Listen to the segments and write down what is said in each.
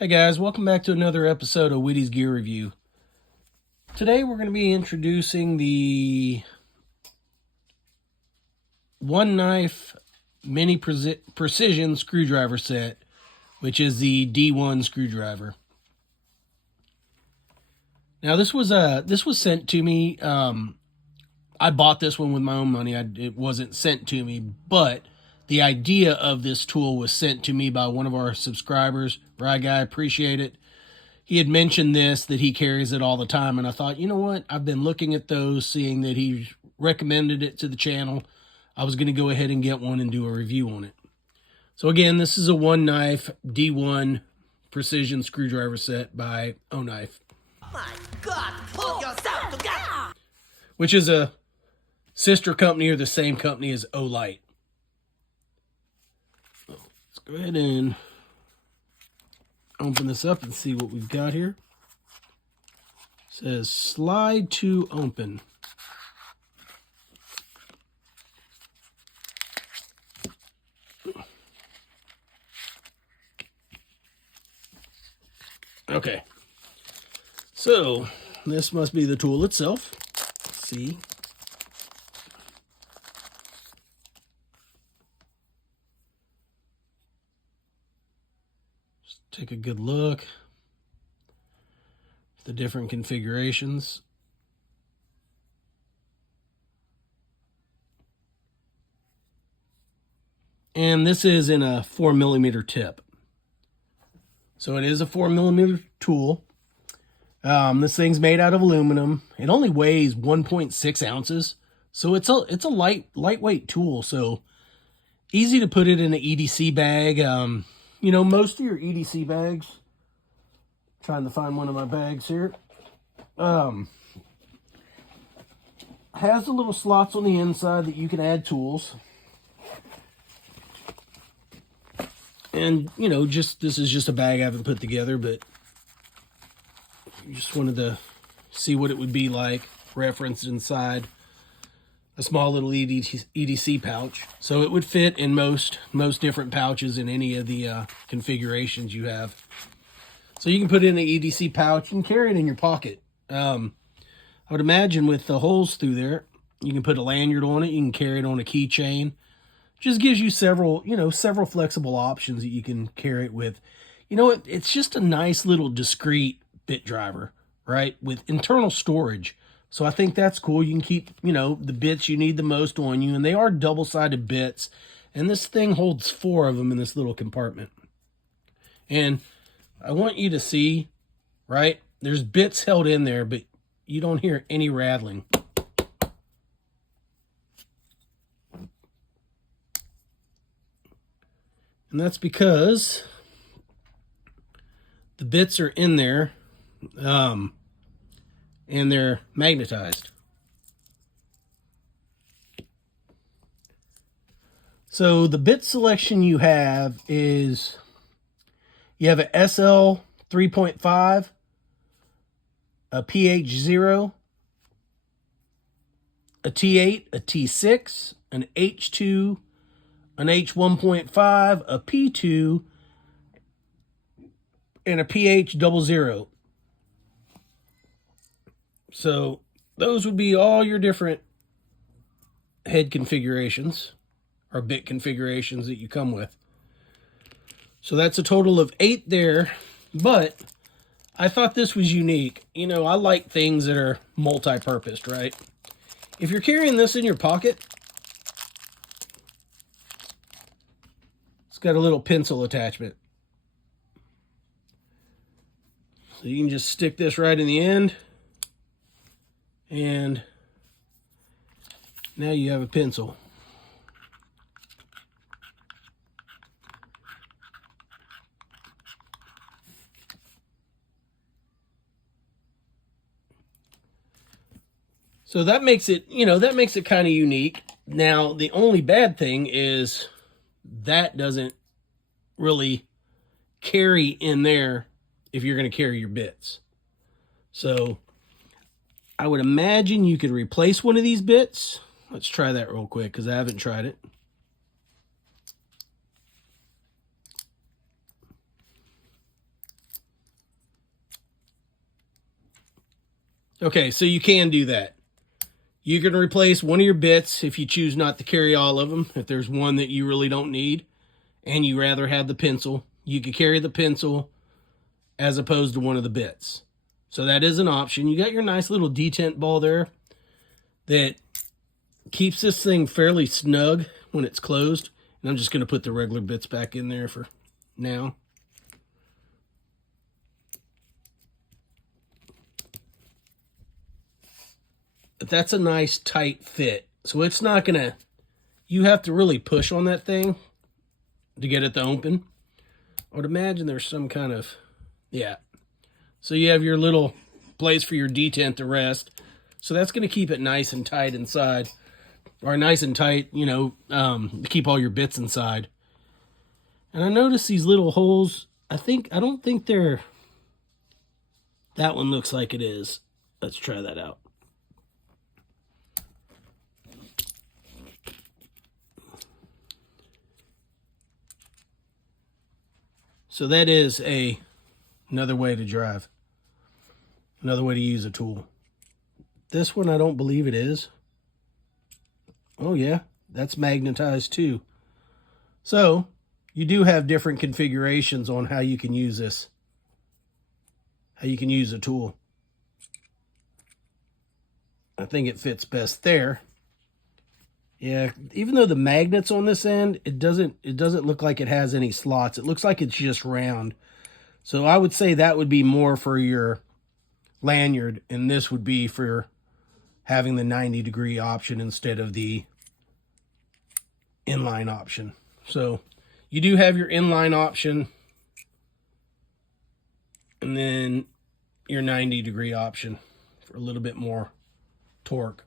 Hey guys, welcome back to another episode of Whitty's Gear Review. Today we're going to be introducing the OKNIFE Mini Precision Screwdriver set, which is the D1 screwdriver. Now this was sent to me. I bought this one with my own money. It wasn't sent to me, but the idea of this tool was sent to me by one of our subscribers. Right guy, appreciate it. He had mentioned that he carries it all the time, and I thought, you know what? I've been looking at those, seeing that he recommended it to the channel. I was going to go ahead and get one and do a review on it. So again, this is a OKNIFE D1 Precision Screwdriver set by OKNIFE. My God, pull yourself together! Which is a sister company or the same company as Olight. Let's go ahead and open this up and see what we've got here. It says slide to open. Okay, so this must be the tool itself. Let's see. Just take a good look at the different configurations. And this is in a 4mm tip. So it is a 4mm tool. This thing's made out of aluminum. It only weighs 1.6 ounces. So it's a lightweight tool. So easy to put it in an EDC bag. You know, most of your EDC bags, trying to find one of my bags here, has the little slots on the inside that you can add tools. And, you know, this is just a bag I haven't put together, but just wanted to see what it would be like, referenced inside a small little EDC pouch. So it would fit in most different pouches in any of the configurations you have. So you can put it in an EDC pouch. You can carry it in your pocket. I would imagine with the holes through there, you can put a lanyard on it. You can carry it on a keychain. Just gives you several flexible options that you can carry it with. You know, it's just a nice little discreet bit driver, right? With internal storage. So I think that's cool. You can keep, you know, the bits you need the most on you. And they are double-sided bits. And this thing holds 4 of them in this little compartment. And I want you to see, right? There's bits held in there, but you don't hear any rattling. And that's because the bits are in there, and they're magnetized. So the bit selection you have is, you have a SL 3.5, a PH0, a T8, a T6, an H2, an H1.5, a P2, and a PH00. So those would be all your different head configurations or bit configurations that you come with. So that's a total of 8 there, but I thought this was unique. You know, I like things that are multi-purposed, right? If you're carrying this in your pocket, got a little pencil attachment. So you can just stick this right in the end, and now you have a pencil. So that makes it, you know, that makes it kind of unique. Now, the only bad thing is that doesn't really carry in there if you're going to carry your bits. So I would imagine you could replace one of these bits. Let's try that real quick because I haven't tried it. Okay, so you can do that. You can replace one of your bits if you choose not to carry all of them. If there's one that you really don't need and you rather have the pencil, you could carry the pencil as opposed to one of the bits. So that is an option. You got your nice little detent ball there that keeps this thing fairly snug when it's closed. And I'm just going to put the regular bits back in there for now. But that's a nice tight fit. So it's not going to, you have to really push on that thing to get it to open. I would imagine there's some kind of, yeah. So you have your little place for your detent to rest. So that's going to keep it nice and tight inside. Or nice and tight, you know, to keep all your bits inside. And I noticed these little holes, I don't think they're, that one looks like it is. Let's try that out. So that is another way to drive. Another way to use a tool. This one, I don't believe it is. Oh yeah, that's magnetized too. So you do have different configurations on how you can use this. How you can use a tool. I think it fits best there. Yeah, even though the magnets on this end, it doesn't look like it has any slots. It looks like it's just round. So I would say that would be more for your lanyard, and this would be for having the 90-degree option instead of the inline option. So you do have your inline option and then your 90-degree option for a little bit more torque.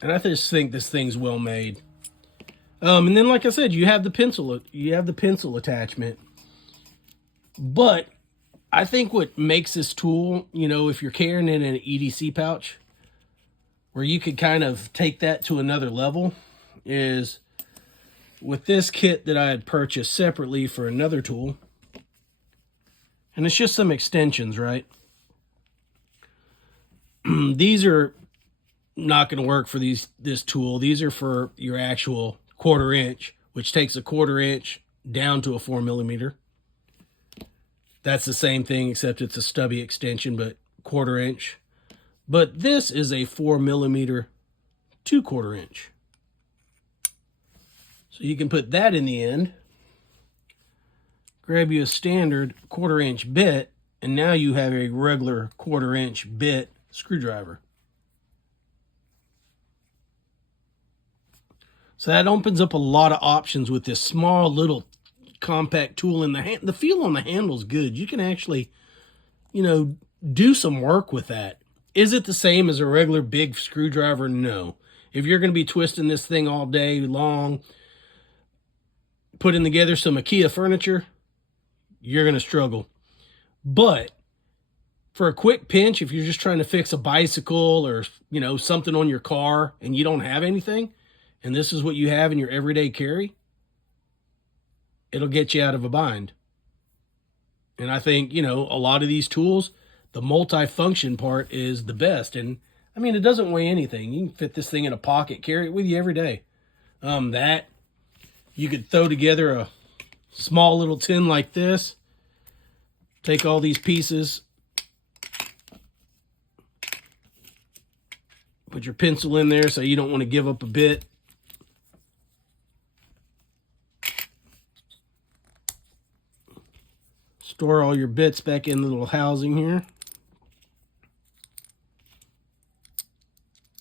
And I just think this thing's well made. And then, like I said, you have the pencil. You have the pencil attachment. But I think what makes this tool, you know, if you're carrying it in an EDC pouch, where you could kind of take that to another level, is with this kit that I had purchased separately for another tool. And it's just some extensions, right? These are not going to work for this tool. These are for your actual 1/4 inch, which takes a 1/4 inch down to a 4mm. That's the same thing, except it's a stubby extension, but 1/4 inch. But this is a 4mm to 1/4 inch. So you can put that in the end, grab you a standard 1/4 inch bit, and now you have a regular 1/4 inch bit screwdriver. So that opens up a lot of options with this small little compact tool in the hand. The feel on the handle is good. You can actually, you know, do some work with that. Is it the same as a regular big screwdriver? No. If you're going to be twisting this thing all day long, putting together some IKEA furniture, you're going to struggle. But for a quick pinch, if you're just trying to fix a bicycle or, you know, something on your car and you don't have anything, and this is what you have in your everyday carry, it'll get you out of a bind. And I think, you know, a lot of these tools, the multi-function part is the best. And I mean, it doesn't weigh anything. You can fit this thing in a pocket, carry it with you every day. That you could throw together a small little tin like this, take all these pieces, put your pencil in there so you don't want to give up a bit. Store all your bits back in the little housing here.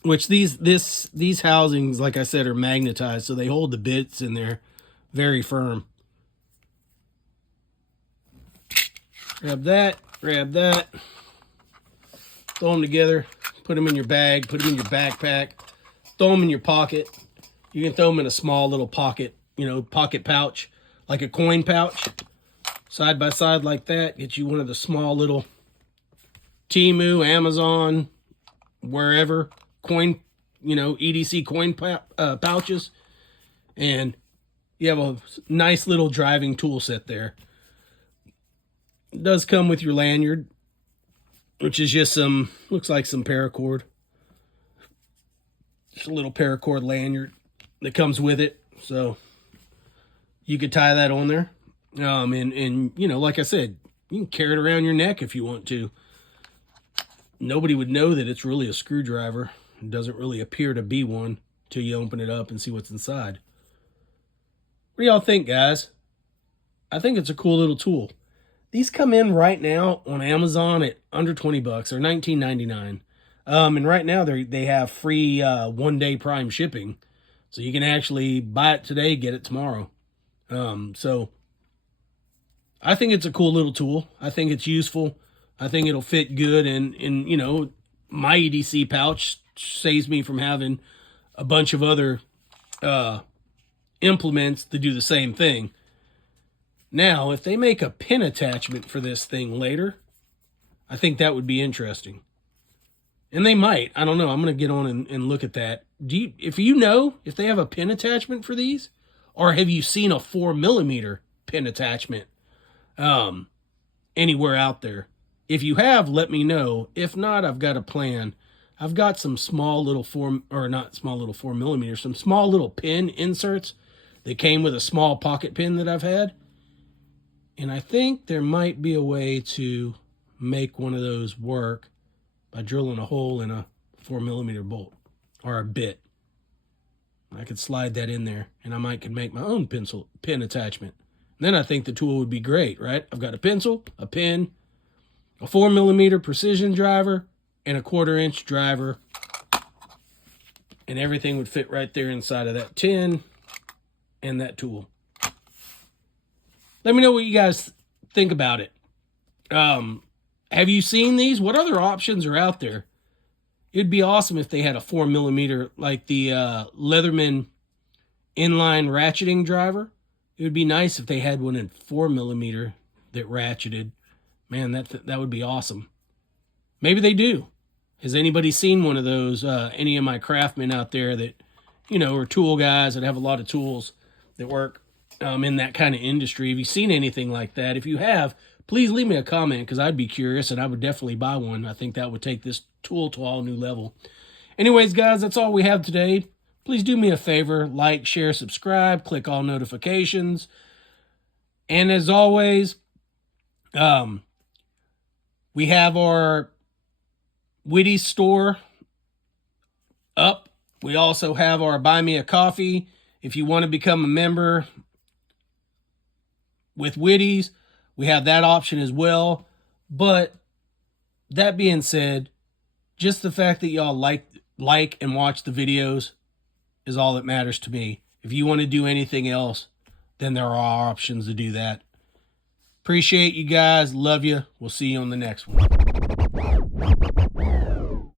Which these housings, like I said, are magnetized, so they hold the bits in there very firm. Grab that, throw them together, put them in your bag, put them in your backpack, throw them in your pocket. You can throw them in a small little pocket, you know, pocket pouch, like a coin pouch. Side by side like that, get you one of the small little Temu, Amazon, wherever, coin, you know, EDC coin pouches. And you have a nice little driving tool set there. It does come with your lanyard. which is just some, looks like some paracord. Just a little paracord lanyard that comes with it. So you could tie that on there. And you know, like I said, you can carry it around your neck if you want to. Nobody would know that it's really a screwdriver. It doesn't really appear to be one till you open it up and see what's inside. What do y'all think, guys? I think it's a cool little tool. These come in right now on Amazon at under 20 bucks or $19.99. And right now they have free 1-day Prime shipping. So you can actually buy it today, get it tomorrow. So I think it's a cool little tool. I think it's useful. I think it'll fit good. And you know, my EDC pouch saves me from having a bunch of other implements to do the same thing. Now, if they make a pin attachment for this thing later, I think that would be interesting. And they might. I don't know. I'm going to get on and look at that. If you know if they have a pin attachment for these, or have you seen a 4mm pin attachment anywhere out there? If you have, let me know. If not, I've got a plan. I've got some small little some small little pin inserts that came with a small pocket pin that I've had. And I think there might be a way to make one of those work by drilling a hole in a 4mm bolt or a bit. I could slide that in there, and I might could make my own pin attachment. And then I think the tool would be great, right? I've got a pencil, a pin, a 4mm precision driver, and a 1/4-inch driver, and everything would fit right there inside of that tin and that tool. Let me know what you guys think about it. Have you seen these? What other options are out there? It'd be awesome if they had a 4mm, like the Leatherman inline ratcheting driver. It would be nice if they had one in 4mm that ratcheted. Man, that would be awesome. Maybe they do. Has anybody seen one of those? Any of my craftsmen out there that, you know, are tool guys that have a lot of tools that work in that kind of industry. Have you seen anything like that? If you have, please leave me a comment, because I'd be curious and I would definitely buy one. I think that would take this tool to a all new level. Anyways, guys, that's all we have today. Please do me a favor, like, share, subscribe, click all notifications. And as always, we have our Whitty store up. We also have our Buy Me a Coffee. If you want to become a member with Whitty's, we have that option as well. But that being said, just the fact that y'all like and watch the videos is all that matters to me. If you want to do anything else, then there are options to do that. Appreciate you guys. Love you. We'll see you on the next one.